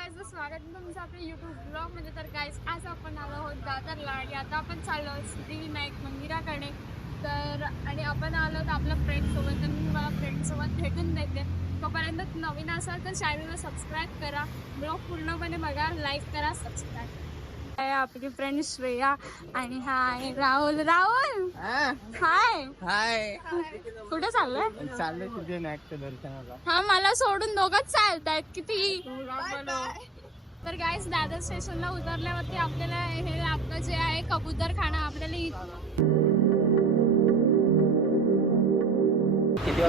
Guys, स्वागत आहे तुमचं आपल्या यूट्यूब ब्लॉग मध्ये. तर गाइस, आज आपण आलो आहोत दादरला आणि आता आपण चाललो आहोत सिद्धिविनायक मंदिराकडे. तर आणि आपण आलो आहोत आपल्या फ्रेंडसोबत. तर मी तुम्हाला फ्रेंडसोबत भेटून देते. तोपर्यंत नवीन असाल तर चॅनलला सबस्क्राईब करा, ब्लॉग पूर्णपणे बघा, लाईक करा, सबस्क्राईब. आपली फ्रेंड श्रेया आणि हा आहे राहुल. राहुल हाय. हाय. कुठे चाललंय? चाललंय सिद्धिविनायकच्या दर्शनाला. हा, मला सोडून दोघंच चालतायत किती. तर गाइस, दादर स्टेशनला उतरल्यावरती आपल्याला हे आपलं जे आहे कबूतरखाना आपल्याला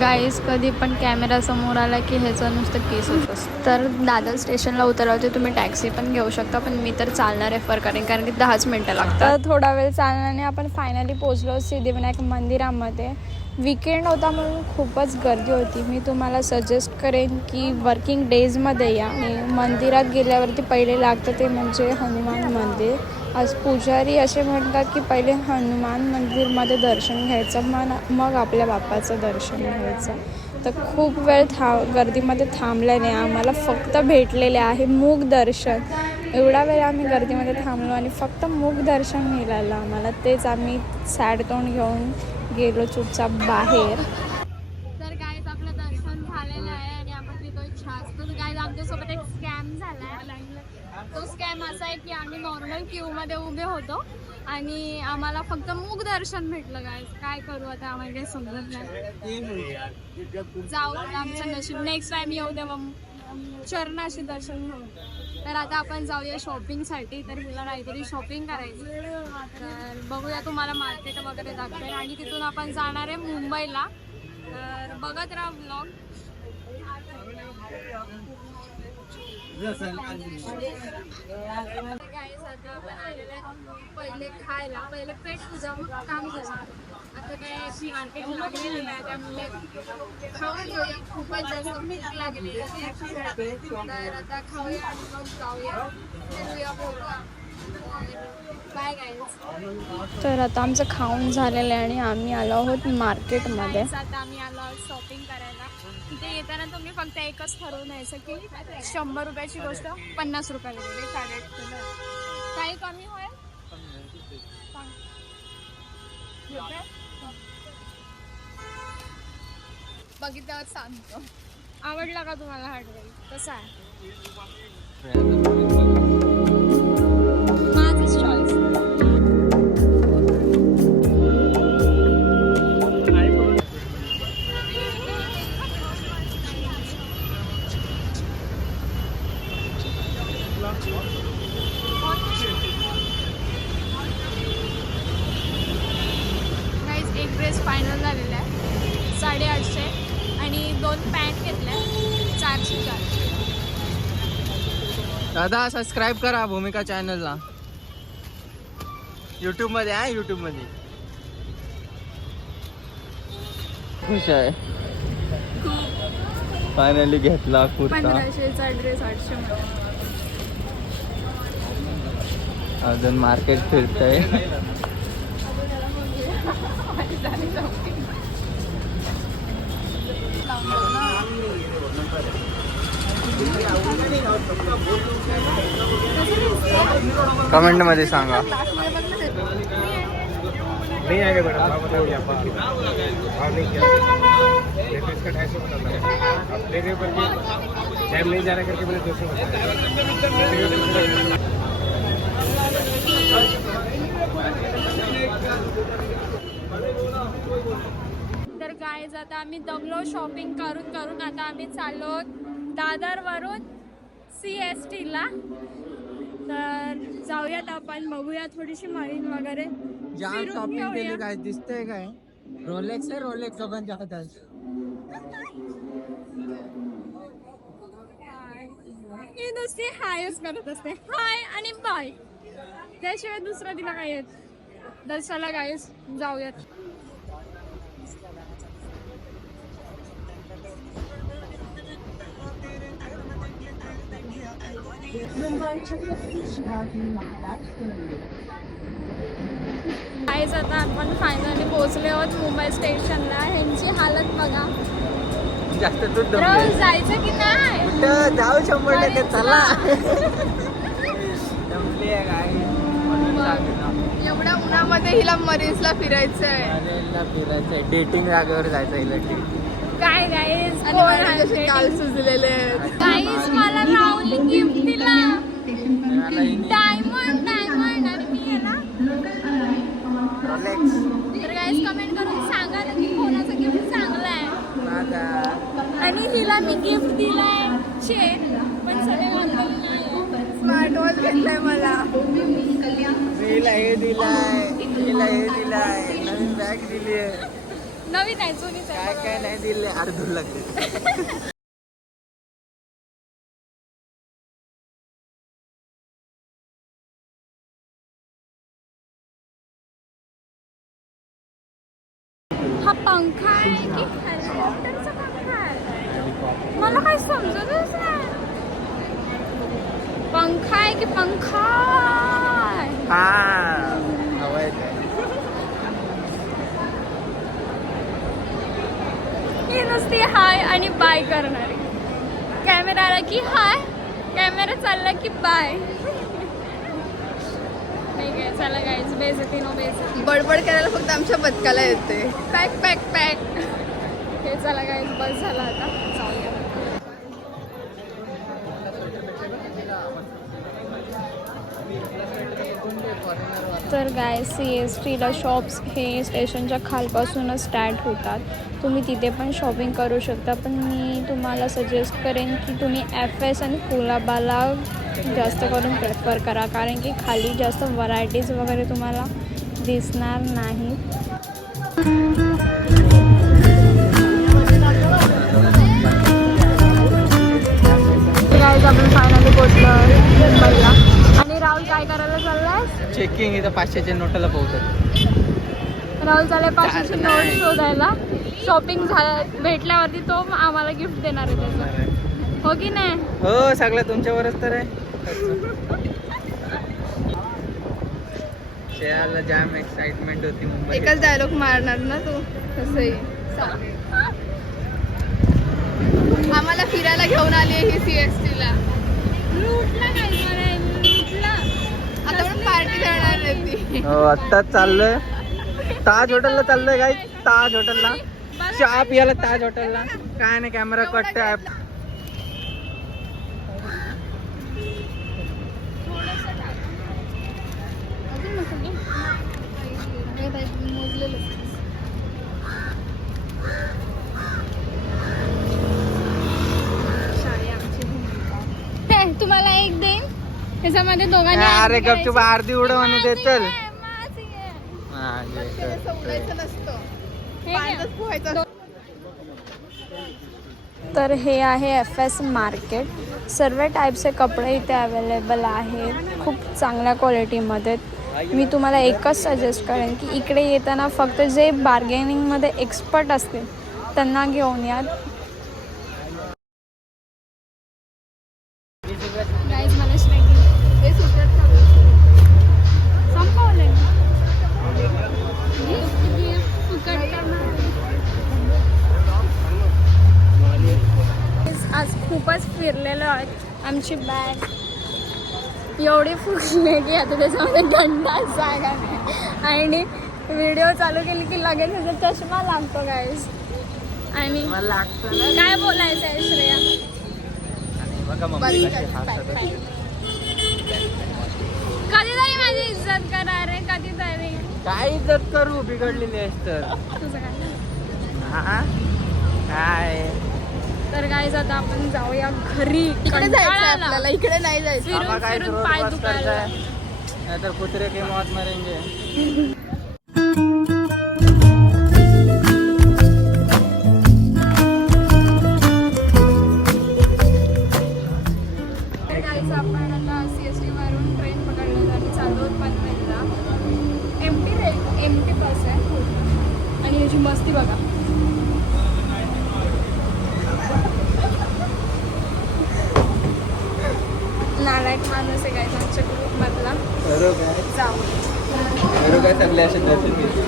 गाईस कधी पण कॅमेरा समोर आला की ह्याचं नुसतं केस होत असतं. तर दादर स्टेशनला उतरवते तुम्ही टॅक्सी पण घेऊ शकता, पण मी तर चालणार रेफर करेन कारण की 10 मिनिटं लागतात. थोडा वेळ चालण्याने आपण फायनली पोहोचलो सिद्धिविनायक मंदिरामध्ये. वीकेंड होता म्हणून खूपच गर्दी होती. मी तुम्हाला सजेस्ट करेन की वर्किंग डेजमध्ये या. आणि मंदिरात गेल्यावरती पहिले लागतं ते म्हणजे हनुमान मंदिर. आज पुजारी असे म्हणतात की पहिले हनुमान मंदिरमध्ये दर्शन घ्यायचं, मग आपल्या बाप्पाचं दर्शन घ्यायचं. तर खूप वेळ गर्दीमध्ये थांबल्याने आम्हाला फक्त भेटलेले आहे मूग दर्शन. एवढा वेळ आम्ही गर्दीमध्ये थांबलो आणि फक्त मूग दर्शन मिळालं आम्हाला. तेच आम्ही सॅड तोंड घेऊन गेलो चुपचाप बाहेर. तर गाईज आपलं दर्शन झालेलं आहे आणि आपण तिथं इच्छा असतो. तर गाईज आमच्यासोबत एक स्कॅम झाला आहे. तो स्कॅम असा आहे की आम्ही नॉर्मल क्यूमध्ये उभे होतो आणि आम्हाला फक्त मूग दर्शन भेटलं. गाईज काय करू आता, आम्हाला काही समजत नाही. जाऊ आमचं नशीब, नेक्स्ट टाइम येऊ तेव्हा चरणाशी दर्शन घेऊ. तर आता आपण जाऊया शॉपिंगसाठी. तर हिला काहीतरी शॉपिंग करायची. तर बघूया, तुम्हाला मार्केट वगैरे दाखवेल आणि तिथून आपण जाणार आहे मुंबईला. तर बघत राहा ब्लॉग. पहिले खायला, पहिले पेट पूजा काम करा. आता काय मार्केट लागलेली आहे त्यामुळे खाऊन घेऊया. खूपच जास्त भूक लागली. तर आता खाऊया आणि मग जाऊया, फिरूया, बोलूया. Bye guys. तर आता आमचं खाऊन झालेलं आहे आणि आम्ही आलो आहोत मार्केटमध्ये. आता आम्ही आलो आहोत शॉपिंग करायला. तिथे येताना तुम्ही फक्त एकच ठरवून यायचं की 100 रुपयाची गोष्ट 50 रुपयाला मिळेल. 8.5 काही कमी होईल बघितल्यावर सांगतो. आवडला का तुम्हाला हा ड्रेस? कसा आहे? माझंच चॉईस. एक ड्रेस फायनल झालेला आहे 850 आणि 2 पॅन्ट घेतल्या 440. दादा सबस्क्राईब करा भूमिका चॅनलला. यूट्यूब मध्ये आहे, यूट्यूब मध्ये. खुश आहे. फायनली घेतला कुर्ता. 1500चा ड्रेस 800 मध्ये. अजून मार्केट फिरतय. कमेंट मध्ये सांगा. नहीं आएगा मैडम, भाव बताओ यहाँ पर भाव नहीं किया इसका 250 बताना. आप ले रहे हो करके टाइम नहीं जा रहा करके मैंने 200 बताया. तर गाईज आता आम्ही दमलो शॉपिंग करून करून. आता आम्ही चाललो दादरवरून CST ला. तर जाऊयात आपण, बघूया थोडीशी मरीन वगैरे जाम फिरून शॉपिंग घेऊया. केली. काय दिसतंय काय? रोलेक्स आहे, रोलेक्स दोघांच्या हातात. ही नुसती हायच करत असते, हाय आणि बाय, त्याशिवाय दुसरं तिला काय येत. तर चला गाईज जाऊयात. गाईज आता आपण फायनली पोहोचले आहोत मुंबई स्टेशनला. ह्यांची हालत बघा. जास्त तू रोज जायचं की नाही? कुठं जाऊ 100% चला. जमली आहे काय एवढ्या उन्हामध्ये हिला मरीन्सला फिरायचंय. फिरायचंय, डेटिंग जागेवर जायचं हिला. काय गाईज काल सुचलेले गाईज मला राहुलने गिफ्ट दिला डायमंड आणि मी आहे ना. तर गाईज कमेंट करून सांगा ना की कोणाचं गिफ्ट चांगलं आहे. आणि हिला मी गिफ्ट दिलाय चेन, पण सगळे घालून नाही. स्मार्ट वॉच घेतलाय मला. हिला हे दिलाय, हिला हे दिलाय, नवीन बॅग दिली आहे. नवीन आहे जुनीच आहे. काय नाही दिले, अर्ध लागले. हा पंखा आहे की हेलिकॉप्टरचा पंखा आहे? मला काही समजतच नाही. पंखा आहे की पंखा आहे? हवाय काय ही नुसती हाय आणि बाय करणारी. कॅमेरा आला की हाय, कॅमेरा चालला की बाय. ठीक आहे चला गाईज, बेइज्जती नो बेइज्जती. बडबड करायला फक्त आमच्या बदकाला येते. Pack pack pack. हे चला गाईज, बस झाला आता, जाऊया. तर गाय CSTला शॉप्स हे स्टेशनच्या खालपासूनच स्टार्ट होतात. तुम्ही तिथे पण शॉपिंग करू शकता, पण मी तुम्हाला सजेस्ट करेन की तुम्ही FS आणि कुलाबाला जास्त करून प्रेफर करा, कारण की खाली जास्त व्हरायटीज वगैरे तुम्हाला दिसणार नाही. गाईज आपण फायनली पोहोचलो मुंबईला. आणि राहुल काय करायला चाललाय? चेकिंग. इथं 500च्या नोटाला पोहोचत. राहुल चाललाय 500ची नोट शोधायला. शॉपिंग भेटल्यावरती तो आम्हाला गिफ्ट देणार आहे त्याचं, हो की नाही? हो, सगळं तुमच्यावरच तर आहे. शेळाला जाम एक्साइटमेंट होती मुंबई. एकच डायलॉग मारणार ना तू तसंही. आम्हाला फिरायला घेऊन आली आहे ही CSTला. आता पण पार्टी करणार आहे ती. हो, आत्ताच चाललोय ताज हॉटेलला. चाललोय काय ताज हॉटेलला, चहा पियाला ताज हॉटेलला. काय नाही, कॅमेरा कट आहे. तुम्हाला एक देईन त्याच्यामध्ये दोघांनी. अरे गपचूप अर्धी उडव आणि दे चल. तर हे आहे FS मार्केट. सर्व टाईपचे कपडे इथे अवेलेबल आहेत, खूप चांगल्या क्वालिटीमध्ये. मी तुम्हाला एकच सजेस्ट करेन की इकडे येताना फक्त जे बार्गेनिंगमध्ये एक्सपर्ट असतील त्यांना घेऊन या. गाईज मला हे सुटत संपवले आज खूपच फिरलेलो आहेत. आमची बॅग एवढी फुगली की आता त्याच्यामध्ये दंडा जागा नाही. आणि व्हिडिओ चालू केली की लगेच त्याचा चष्मा लागतो गाईज. आणि काय बोलायचं आहे श्रेया? कधीतरी माझी इज्जत करा रे, कधीतरी. काय इज्जत करू, बिघडलेली आहेस तर. तुझं काय तर गाईज आता आपण जाऊया घरी. इकडे जायचं आपल्याला, इकडे नाही जायचं. फिरून फिरून पाय दुखायला. नाहीतर कुत्रे के मौत मरेंगे. आपण आता CST वरून ट्रेन पकडलेला आणि चालू पनवेलला. एमटी बस आहे आणि याची मस्ती बघा. नालायक माणूस आहे काय आमच्या ग्रुपमधला. जाऊ काय चांगले असे दर्शन घेतले.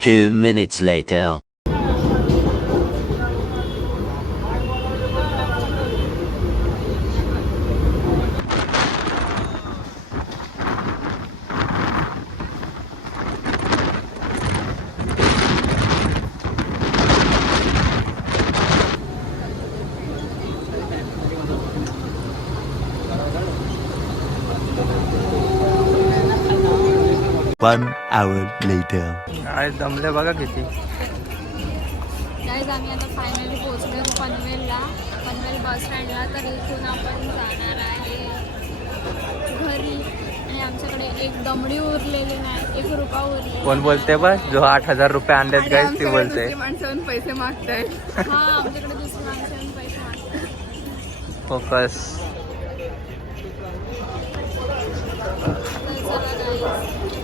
2 minutes later. One hour later. काय दमले बघा किती. गाईज आम्ही आता फायनली पोहोचलो पनवेलला, पनवेल बस स्टँडला. तर इथून आपण जाणार आहे घरी. आणि आमच्याकडे एक दमडी उरलेली नाही, 1 रुपया उरलेला. कोण बोलते बस जो 8,000 रुपये आणलेत गाईज ती बोलते. माणसाहून पैसे मागताय. हा, आमच्याकडे दुसरी माणसं येऊन पैसे मागतात. फोकस.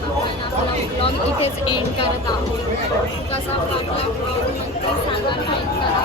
आपण आपला ब्लॉग इथेच एंड करत आहोत. कसा वाटला ब्लॉग नक्की सांगा, लाईक करा,